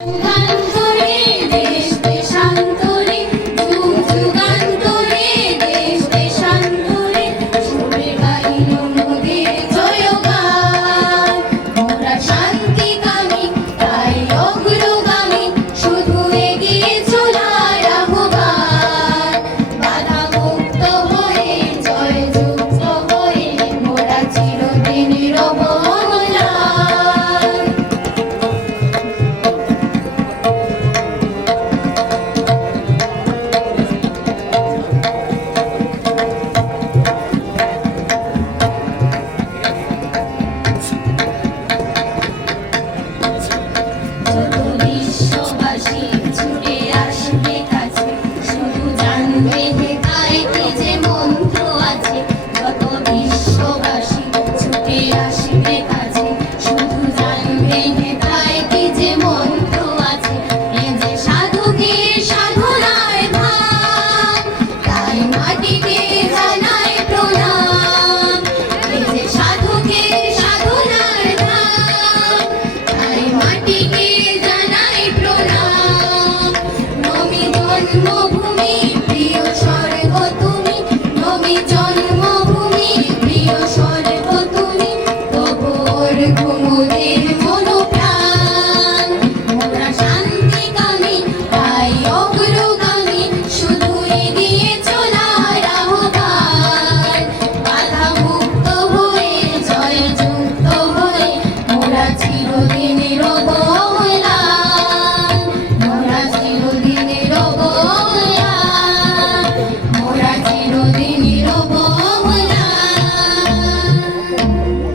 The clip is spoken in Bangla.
যুগান্তরে দেশ দেশান্তরে যুগ যুগান্তরে দেশ দেশান্তরে সুরে গাইল মোদের জয়গান। মোরা শান্তিকামী তাই অগ্রগামী, শুধু এগিয়ে চলার আহ্বান। বাধামুক্ত হয়ে জয়যুক্ত হয়ে মোরা চিরদিন রব অম্লান। যত বিশ্ববাসী ছুটে আসবে কাছে, শুধু জানবে হেতায় কি যে মন্ত্র আছে। যত বিশ্ববাসী ছুটে আসবে কাছে, শুধু জানবে হেতায় কি যে মন্ত্র আছে। এ যে সাধকের সাধনার ধাম, তাই মাটিকে জানায় প্রণাম। এ যে সাধকের সাধনার ধাম, তাই মাটিকে জানাই প্রণাম। নবী জন্মভূমি প্রিয় স্বর্গ তুমি, নবী জন্মভূমি প্রিয় স্বর্গ তুমি, তবু ওর ঘুমুদের